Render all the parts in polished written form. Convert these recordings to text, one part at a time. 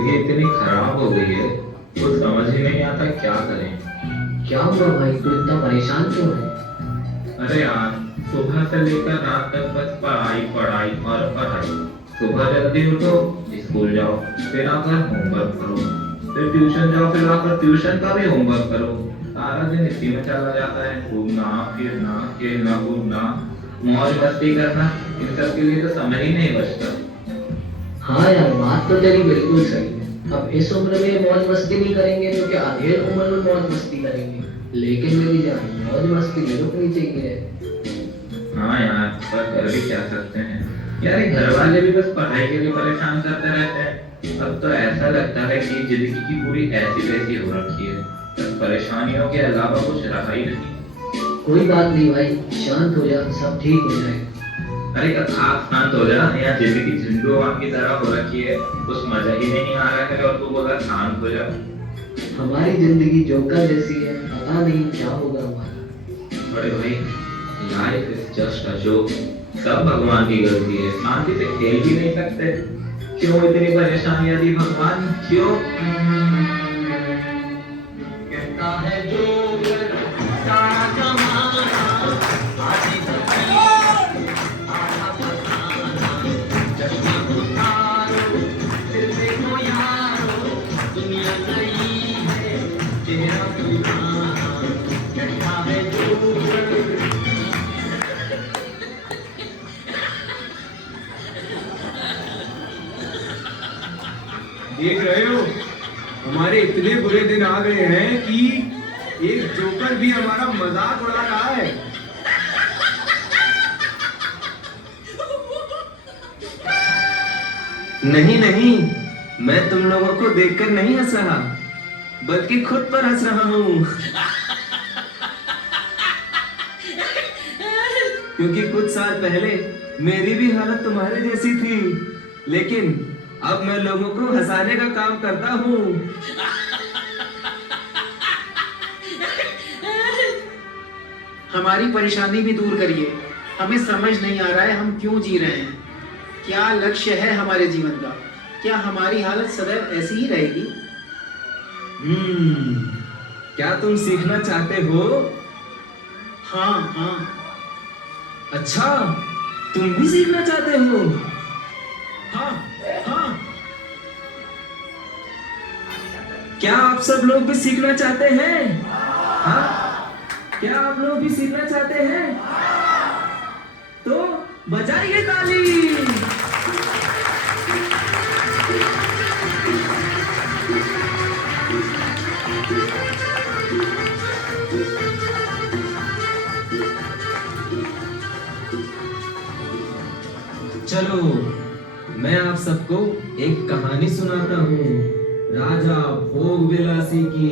ये इतनी खराब हो गई है, कुछ समझ ही नहीं आता क्या करें। क्या हुआ भाई, तू इतना परेशान क्यों है? अरे यार, सुबह से लेकर रात तक बस पढ़ाई पढ़ाई और पढ़ाई। सुबह जल्दी उठो, स्कूल जाओ, फिर आकर होमवर्क करो, फिर ट्यूशन जाओ, फिर आकर ट्यूशन का भी होमवर्क करो। सारा दिन इसी में चला जाता है। घूमना फिरना, खेलना कूदना, मौज मस्ती करना, इन सब के लिए तो समय ही नहीं बचता। हाँ यार, बात तो तेरी बिल्कुल सही है। अब इस उम्र में मौज मस्ती नहीं करेंगे तो क्या अधेड़ उम्र में मौज मस्ती करेंगे? लेकिन मेरी जान, मौज मस्ती नहीं रुकनी चाहिए। हाँ यार, पर कर भी क्या सकते हैं यार, ये घर वाले भी बस पढ़ाई के लिए परेशान करते रहते हैं। अब तो ऐसा लगता है कि जिंदगी की पूरी ऐसी वैसी हो रखी है, बस परेशानियों के अलावा कुछ रहा ही नहीं। कोई बात नहीं भाई, शांत हो जा, सब ठीक हो जाएगा। अरे आप शांत हो जा, यार जिंदगी झंडुआम की तरह हो रखी है, कुछ मजा ही नहीं आ रहा है और तू बोला शांत हो जा। हमारी जिंदगी जोकर जैसी है, पता नहीं क्या होगा हमारा। बड़े भाई, life is just a joke, सब भगवान की गलती है, शांति से खेल भी नहीं सकते। क्यों इतनी परेशानियां दी भगवान, क्यों? कहता है जोकर सारा जमाना, आधी धरती आधा फसाना, चश्मा उतारो फिर देखो यारो, दुनिया नई है चेहरा पुराना। कहता है जोकर। देख रहे हो, हमारे इतने बुरे दिन आ गए हैं कि एक जोकर भी हमारा मजाक उड़ा रहा है। नहीं नहीं, मैं तुम लोगों को देखकर नहीं हंस रहा, बल्कि खुद पर हंस रहा हूँ। क्योंकि कुछ साल पहले मेरी भी हालत तुम्हारे जैसी थी, लेकिन अब मैं लोगों को हंसाने का काम करता हूँ। हमारी परेशानी भी दूर करिए। हमें समझ नहीं आ रहा है हम क्यों जी रहे हैं। क्या लक्ष्य है हमारे जीवन का? क्या हमारी हालत सदैव ऐसी ही रहेगी? क्या तुम सीखना चाहते हो? हाँ हाँ। अच्छा, तुम भी सीखना चाहते हो? हाँ हाँ। क्या आप सब लोग भी सीखना चाहते हैं? हाँ, क्या आप लोग भी सीखना चाहते हैं? तो बजाइए ताली। चलो, मैं आप सबको एक कहानी सुनाता हूँ, राजा भोग विलासी की।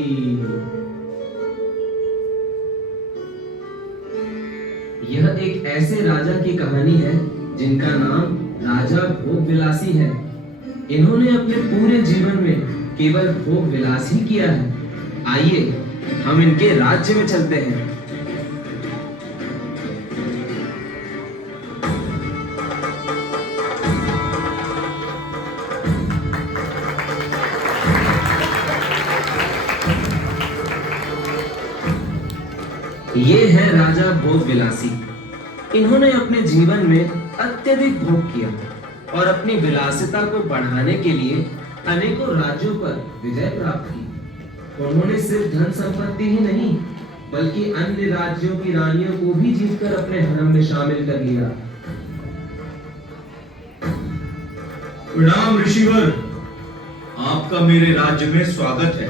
यह एक ऐसे राजा की कहानी है जिनका नाम राजा भोग विलासी है। इन्होंने अपने पूरे जीवन में केवल भोग विलास ही किया है। आइए हम इनके राज्य में चलते हैं। ये है राजा भोग विलासी। इन्होंने अपने जीवन में अत्यधिक भोग किया और अपनी विलासिता को बढ़ाने के लिए अनेकों राज्यों पर विजय प्राप्त की। उन्होंने सिर्फ धन संपत्ति ही नहीं, बल्कि अन्य राज्यों की रानियों को भी जीतकर अपने हरम में शामिल कर लिया। प्रणाम ऋषिवर, आपका मेरे राज्य में स्वागत है।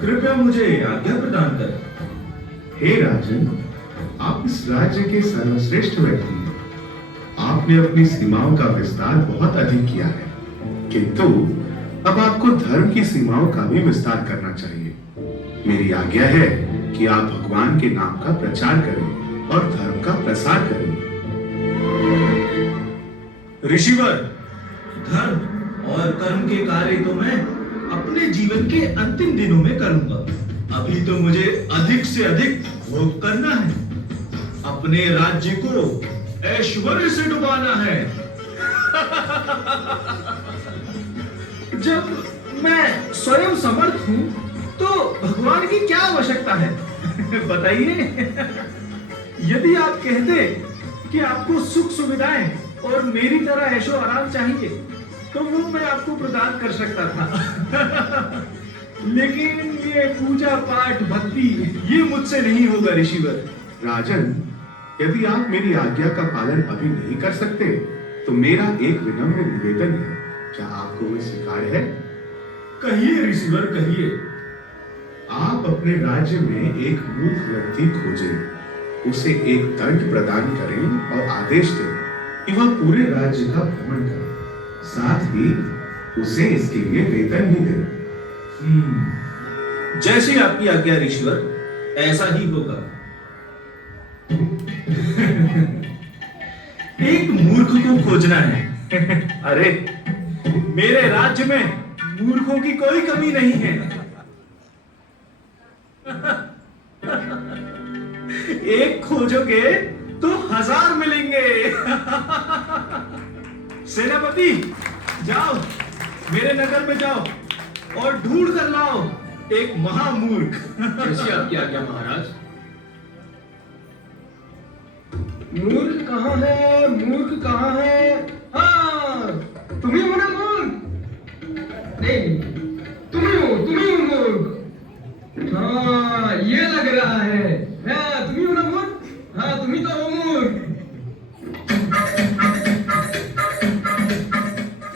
कृपया मुझे आज्ञा प्रदान करें। हे राजन, आप इस राज्य के सर्वश्रेष्ठ व्यक्ति हैं। आपने अपनी सीमाओं का विस्तार बहुत अधिक किया है, किंतु अब आपको धर्म की सीमाओं का भी विस्तार करना चाहिए। मेरी आज्ञा है कि आप भगवान के नाम का प्रचार करें और धर्म का प्रसार करें। ऋषिवर, धर्म और कर्म के कार्य तो मैं अपने जीवन के अंतिम दिनों में करूंगा। अभी तो मुझे अधिक से अधिक भोग करना है, अपने राज्य को ऐश्वर्य से डुबाना है। जब मैं स्वयं समर्थ हूँ तो भगवान की क्या आवश्यकता है? बताइए। यदि आप कहते कि आपको सुख सुविधाएं और मेरी तरह ऐशो आराम चाहिए तो वो मैं आपको प्रदान कर सकता था। लेकिन ये पूजा पाठ भक्ति ये मुझसे नहीं होगा ऋषिवर। राजन, यदि आप मेरी आज्ञा का पालन अभी नहीं कर सकते तो मेरा एक विनम्र निवेदन है, क्या आपको वो स्वीकार है? कहिए ऋषिवर, कहिए। आप अपने राज्य में एक मूर्ख व्यक्ति खोजें, उसे एक दंड प्रदान करें और आदेश दें कि वह पूरे राज्य का भ्रमण करे, साथ ही उसे इसके लिए वेतन भी दें। जैसी आपकी आज्ञा ऋषिवर, ऐसा ही होगा। एक मूर्ख को खोजना है। अरे, मेरे राज्य में मूर्खों की कोई कमी नहीं है। एक खोजोगे तो 1000 मिलेंगे। सेनापति, जाओ मेरे नगर में जाओ और ढूंढ कर लाओ एक महामूर्ख। कैसी आपकी आज्ञा महाराज? मूर्ख कहाँ है? मूर्ख कहाँ है? हाँ, तुम्ही हो ना मूर्ख? नहीं, तुम्ही हो मूर्ख। हाँ, ये लग रहा है। हाँ, तुम्ही हो ना मूर्ख? हाँ, तुम्ही तो हो मूर्ख।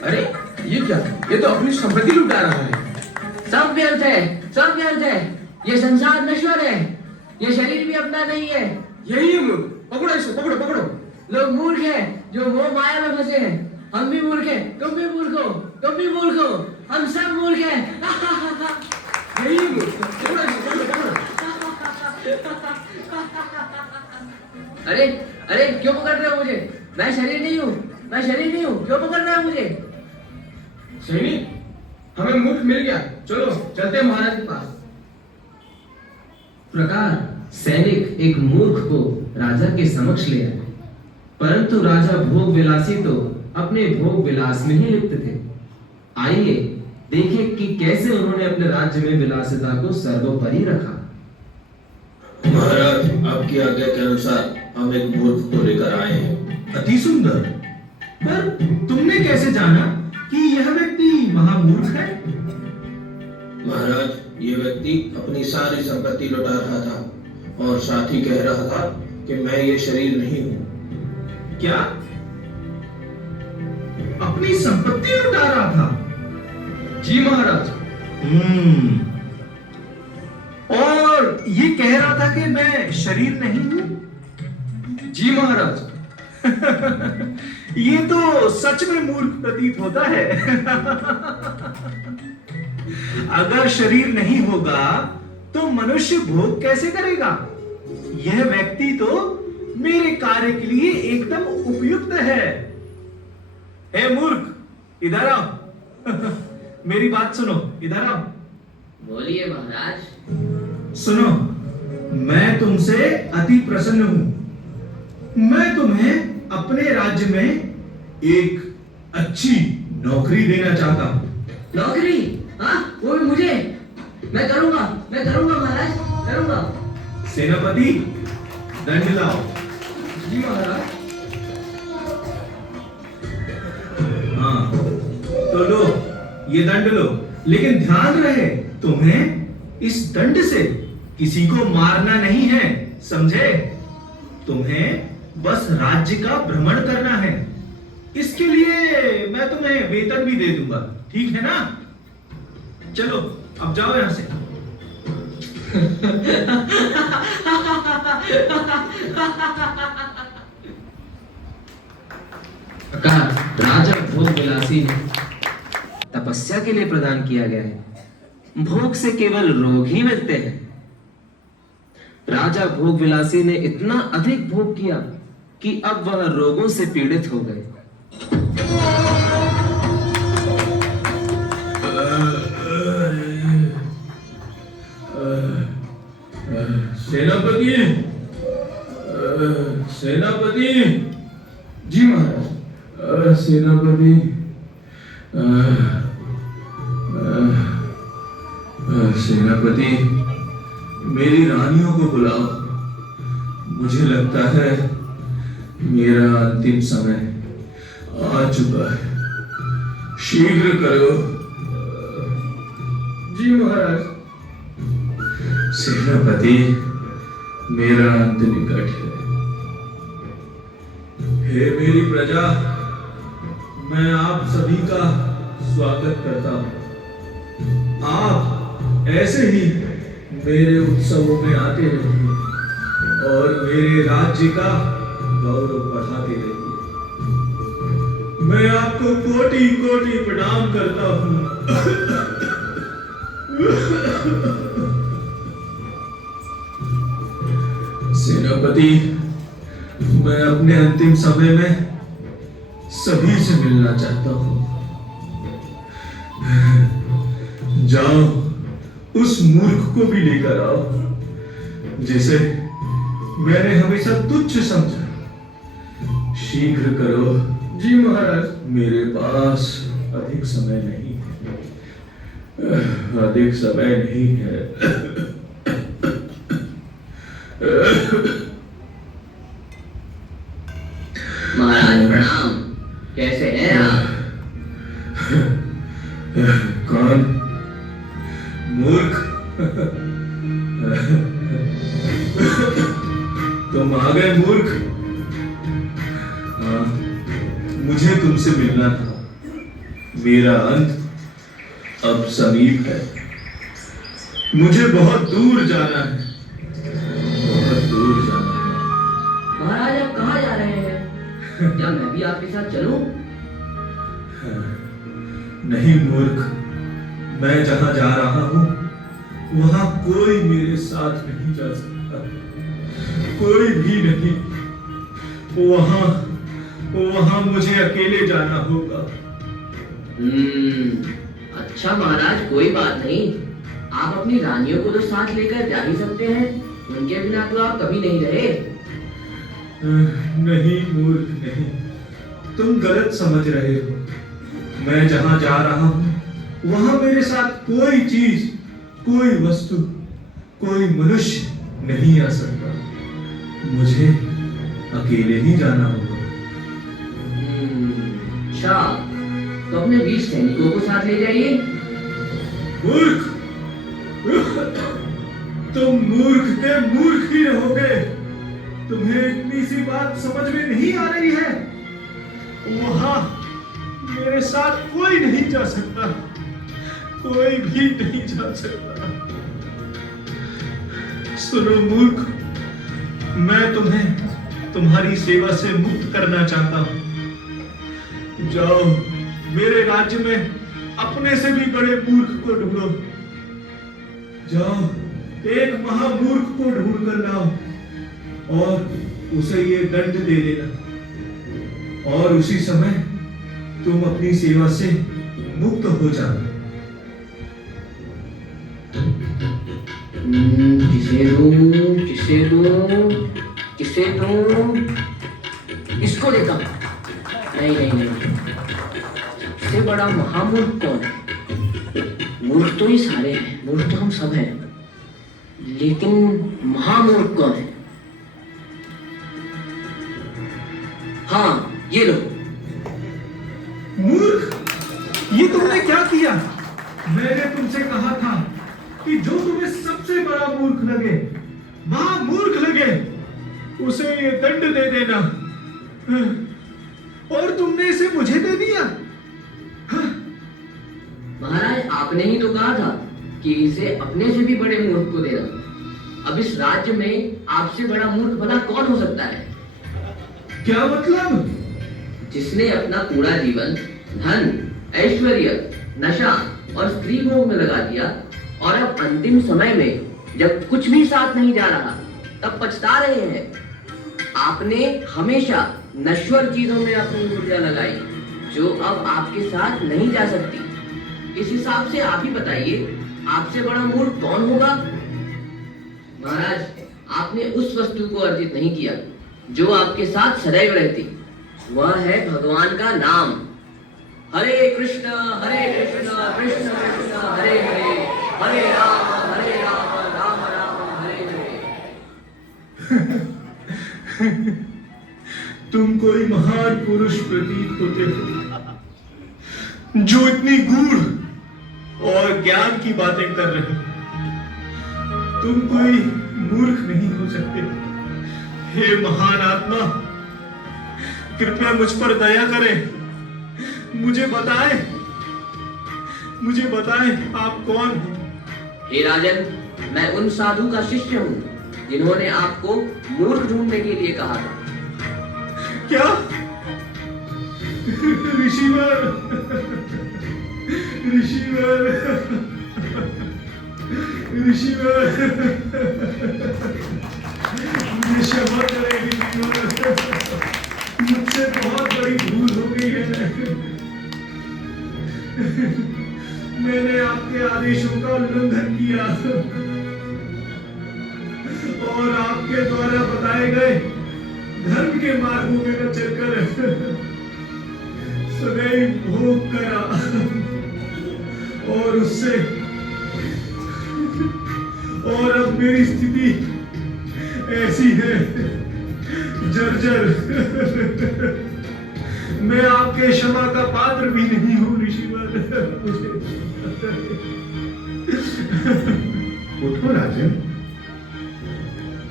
अरे ये क्या? ये तो अपनी संपत्ति लुटा रहा है। सब व्यर्थ है, सब व्यर्थ है। ये संसार नश्वर है, ये शरीर भी अपना नहीं है। यही है मूर्ख। पकड़ो इसको, पकड़ो पकड़ो। लोग मूर्ख हैं जो वो माया में फंसे हैं। हम भी मूर्ख हैं, तुम भी मूर्ख हो, तुम भी मूर्ख हो, हम सब मूर्ख हैं। यही है मूर्ख। पकड़ो इसको, पकड़ो पकड़ो। अरे अरे, क्यों पकड़ रहे हो मुझे? मैं शरीर नहीं हूँ, मैं शरीर नहीं हूँ, क्यों पकड़ रहे हो मुझे? सैनिक, हमें मूर्ख मिल गया। चलो चलते हैं महाराज के पास। प्रकार सैनिक एक मूर्ख को राजा के समक्ष ले आए, परंतु राजा भोग विलासी तो अपने भोग विलास में ही लिप्त थे। आइए देखें कि कैसे उन्होंने अपने राज्य में विलासिता को सर्वोपरि रखा। महाराज, आपकी आज्ञा के अनुसार हम एक मूर्ख को लेकर आए हैं। अति सुंदर। पर तुमने कैसे जाना कि यह व्यक्ति महामूर्ख है? महाराज, ये व्यक्ति अपनी सारी संपत्ति लुटा रहा था और साथ ही कह रहा था कि मैं ये शरीर नहीं हूँ। क्या? अपनी संपत्ति लुटा रहा था? जी महाराज। और ये कह रहा था कि मैं शरीर नहीं हूँ? जी महाराज। ये तो सच में मूर्ख प्रतीत होता है। अगर शरीर नहीं होगा तो मनुष्य भोग कैसे करेगा? यह व्यक्ति तो मेरे कार्य के लिए एकदम उपयुक्त है। हे मूर्ख, इधर आओ। मेरी बात सुनो, इधर आओ। बोलिए महाराज। सुनो, मैं तुमसे अति प्रसन्न हूं। मैं तुम्हें अपने राज्य में एक अच्छी नौकरी देना चाहता हूं। नौकरी? हाँ, वो भी मुझे? मैं करूंगा महाराज, करूंगा। सेनापति, दंड लाओ। जी महाराज। हाँ, तो लो, ये दंड लो, लेकिन ध्यान रहे तुम्हें इस दंड से किसी को मारना नहीं है, समझे? तुम्हें बस राज्य का भ्रमण करना है। इसके लिए मैं तुम्हें वेतन भी दे दूंगा, ठीक है ना? चलो अब जाओ यहां से। प्रकार राजा भोग विलासी ने तपस्या के लिए प्रदान किया गया है। भोग से केवल रोग ही मिलते हैं। राजा भोग विलासी ने इतना अधिक भोग किया कि अब वह रोगों से पीड़ित हो गए। सेनापति, सेनापति। जी महाराज। सेनापति, सेनापति, मेरी रानियों को बुलाओ। मुझे लगता है मेरा अंतिम समय आ चुका है। शीघ्र करो। जी महाराज। सेनापति, मेरा अंत निकट है। हे मेरी प्रजा, मैं आप सभी का स्वागत करता हूं। आप ऐसे ही मेरे उत्सवों में आते रहिए और मेरे राज्य का गौरव बढ़ाते रहिए। मैं आपको कोटि कोटि प्रणाम करता हूं। सेनापति, मैं अपने अंतिम समय में सभी से मिलना चाहता हूं। जाओ, उस मूर्ख को भी लेकर आओ जिसे मैंने हमेशा तुच्छ समझा। शीघ्र करो। जी महाराज। मेरे पास अधिक समय नहीं है। अधिक समय नहीं है। महाराज प्रणाम। कैसे हैं आप? कौन? मूर्ख? तुम आ गए मूर्ख। हाँ, मुझे तुमसे मिलना था। मेरा अंत अब समीप है। मुझे बहुत दूर जाना है। बहुत दूर जाना है। महाराज, आप कहाँ जा रहे हैं? क्या मैं भी आपके साथ चलूं? नहीं मूर्ख, मैं जहां जा रहा हूं वहां कोई मेरे साथ नहीं जा सकता। कोई भी नहीं। वहां मुझे अकेले जाना होगा। अच्छा महाराज, कोई बात नहीं। आप अपनी रानियों को तो साथ लेकर जा ही सकते हैं। उनके बिना तो आप कभी नहीं रहे। नहीं मूर्ख, नहीं। तुम गलत समझ रहे हो। मैं जहां जा रहा हूं वहां मेरे साथ कोई चीज, कोई वस्तु, कोई मनुष्य नहीं आ सकता। मुझे अकेले ही जाना होगा। अच्छा, तो अपने 20 सैनिकों को साथ ले जाइए। मूर्ख, तुम मूर्ख के मूर्ख ही रहोगे। तुम्हें इतनी सी बात समझ में नहीं आ रही है? वहां मेरे साथ कोई नहीं जा सकता। कोई भी नहीं जा सकता। सुनो मूर्ख, मैं तुम्हें तुम्हारी सेवा से मुक्त करना चाहता हूं। जाओ, मेरे राज्य में अपने से भी बड़े मूर्ख को ढूंढो। जाओ, एक महामूर्ख को ढूंढ कर लाओ और उसे ये दंड दे देना, और उसी समय तुम अपनी सेवा से मुक्त हो जाओ। किसे दूं, किसे दूं, किसे दूं? इसको देता हूं। नहीं नहीं नहीं, इससे बड़ा महामूर्ख कौन है? मूर्ख तो ये सारे हैं, मूर्ख तो हम सब हैं, लेकिन महामूर्ख कौन है? हाँ, ये लो। मूर्ख, ये तुमने क्या किया? मैंने तुमसे कहा था कि जो तुम्हें सबसे बड़ा मूर्ख लगे, महामूर्ख लगे, उसे ये दंड दे देना, और तुमने इसे मुझे दे दिया। महाराज, आपने ही तो कहा था कि इसे अपने से भी बड़े मूर्ख को देना। अब इस राज्य में आपसे बड़ा मूर्ख भला कौन हो सकता है? क्या मतलब? जिसने अपना पूरा जीवन धन, ऐश्वर्य, नशा और स्त्री भोग में लगा दिया, और अब अंतिम समय में जब कुछ भी साथ नहीं जा रहा तब पछता रहे हैं। आपने हमेशा नश्वर चीजों में अपनी ऊर्जा लगाई जो अब आपके साथ नहीं जा सकती। इस हिसाब से आप ही बताइए, आपसे बड़ा मूर्ख कौन होगा? महाराज, आपने उस वस्तु को अर्जित नहीं किया जो आपके साथ सदैव रहती। वह है भगवान का नाम। हरे कृष्ण कृष्ण कृष्ण हरे हरे, हरे राम तुम कोई महान पुरुष प्रतीत होते हो जो इतनी गूढ़ और ज्ञान की बातें कर रहे हो। तुम कोई मूर्ख नहीं हो सकते। हे महान आत्मा, कृपया मुझ पर दया करें। मुझे बताएं आप कौन हैं? हे राजन, मैं उन साधु का शिष्य हूँ जिन्होंने आपको मूर्ख ढूंढने के लिए कहा था। क्या? ऋषिवर, मुझे क्षमा करें ऋषिवर, मुझसे बहुत बड़ी भूल हो गई है। मैंने आपके आदेशों का उल्लंघन किया और आपके द्वारा बताए गए धर्म के मार्गों में न चलकर सदैव भोग करा और उससे और अब मेरी स्थिति ऐसी है जर्जर। मैं आपके क्षमा का पात्र भी नहीं हूँ ऋषिवर। उठो राजन,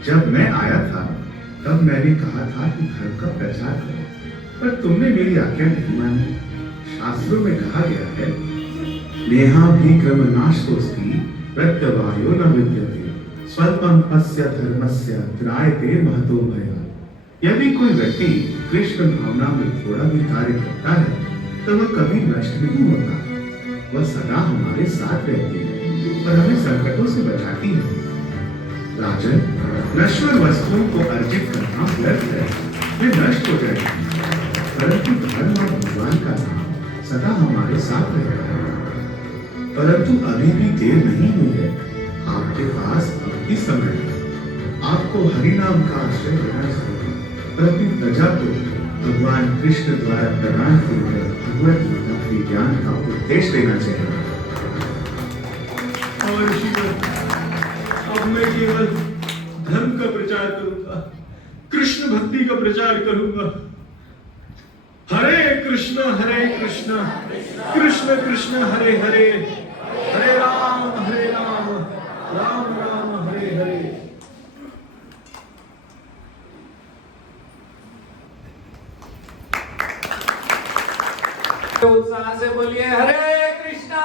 जब मैं आया था तब मैंने कहा था कि धर्म का प्रचार करो, पर तुमने मेरी आज्ञा नहीं मानी। शास्त्रों में कहा गया है, नेहा भी क्रमनाशोस्ति प्रत्यवायो न विद्यते स्वल्पम अस्य धर्मस्य त्रायते महतो भया। यदि कोई व्यक्ति कृष्ण भावना में थोड़ा भी कार्य करता है तो वह कभी नष्ट नहीं होता। वह सदा हमारे साथ रहती है और हमें संकटों से बचाती है। राजन, नश्वर वस्तुओं को अर्जित करना व्यर्थ है, वे नष्ट हो जाएंगे, परंतु धर्म और भगवान का नाम सदा हमारे साथ रहेगा। परंतु अभी भी देर नहीं हुई है, आपके पास अब भी समय है। आपको हरिनाम का आश्रय लेना चाहिए और अपनी प्रजा को भगवान कृष्ण द्वारा प्रदान किए गए भगवत गीता के ज्ञान का उपदेश देना चाहिए। और ऋषिवर, अब मैं केवल धर्म का प्रचार करूंगा, कृष्ण भक्ति का प्रचार करूंगा। हरे कृष्ण कृष्ण कृष्ण हरे हरे, हरे राम राम राम हरे हरे। उत्साह से बोलिए हरे कृष्णा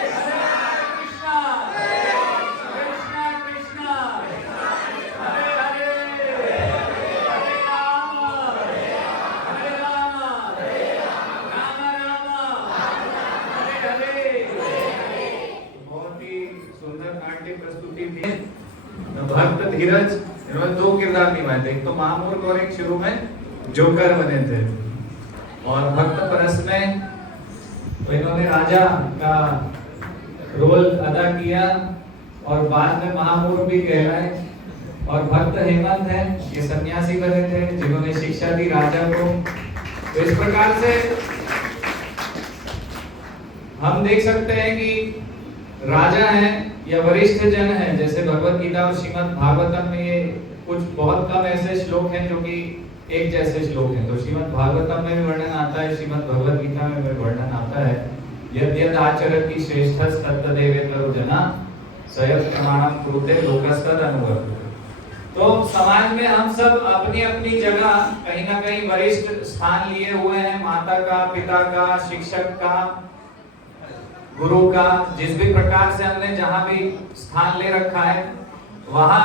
कृष्णा कृष्णा कृष्णा हरे हरे, हरे राम राम राम हरे हरे। बहुत ही सुंदर नाट्य प्रस्तुति थी। भक्त धीरज इन्होंने दो किरदार निभाए थे, एक तो महामूर्ख और एक शुरू में जोकर बने थे। और भक्त परस में तो इन्होंने राजा का रोल अदा किया और बाद में महामूर्ख भी कहलाए। और भक्त हेमंत है, ये सन्यासी बने थे जिन्होंने शिक्षा दी राजा को। तो इस प्रकार से हम देख सकते हैं कि राजा हैं या वरिष्ठ जन हैं, जैसे भगवत गीता और श्रीमद् भागवतम में ये कुछ बहुत कम ऐसे श्लोक हैं जो कि एक जैसे श्लोक हैं। तो श्रीमद् भागवतम में भी वर्णन आता है, श्रीमद् भगवत गीता में भी वर्णन आता है, यद यद आचरति श्रेष्ठस् तत्तदेवेतरो जना सयत् प्रमाणम कुरुते लोकस्तद अनुवर्तते। तो समाज में हम सब अपनी अपनी जगह कहीं ना कहीं वरिष्ठ स्थान लिए हुए हैं, माता का, पिता का, शिक्षक का, गुरु का, जिस भी प्रकार से हमने जहां भी स्थान ले रखा है वहां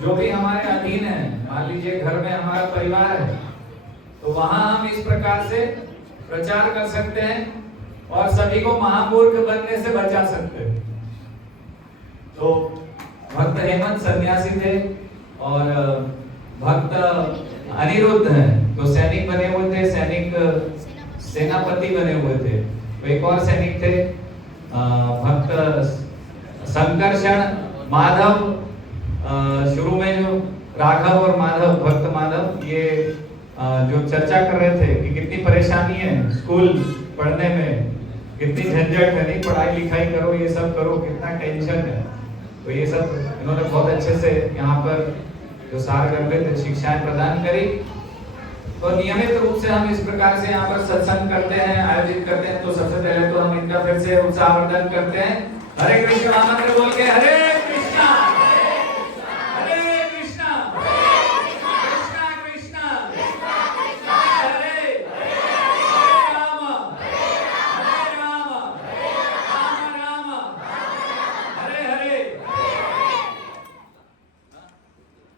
जो भी हमारे अधीन है, मान लीजिए घर में हमारा परिवार है, तो वहां हम इस प्रकार से प्रचार कर सकते हैं और सभी को महामूर्ख बनने से बचा सकते हैं। तो भक्त हेमंत सन्यासी थे और भक्त अनिरुद्ध हैं, तो सैनिक बने हुए थे, सैनिक सेनापति बने हुए थे। तो एक और सैनिक थे भक्त संकर्षण, माधव, शुरू में जो राघव और माधव, भक्त माधव, ये जो चर्चा कर रहे थे कि कितनी परेशानी है स्कूल पढ़ने में, कितनी झंझट है, नहीं पढ़ाई लिखाई करो, ये सब करो, कितना टेंशन है। तो ये सब इन्होंने बहुत अच्छे से यहाँ पर जो सारगर्भित शिक्षाएं प्रदान करी। और नियमित रूप से हम इस प्रकार से यहाँ पर सत्संग करते हैं, आयोजित करते हैं। तो सबसे पहले तो हम इनका फिर से उत्साहवर्धन करते हैं। हरे कृष्ण महामंत्र बोल के हरे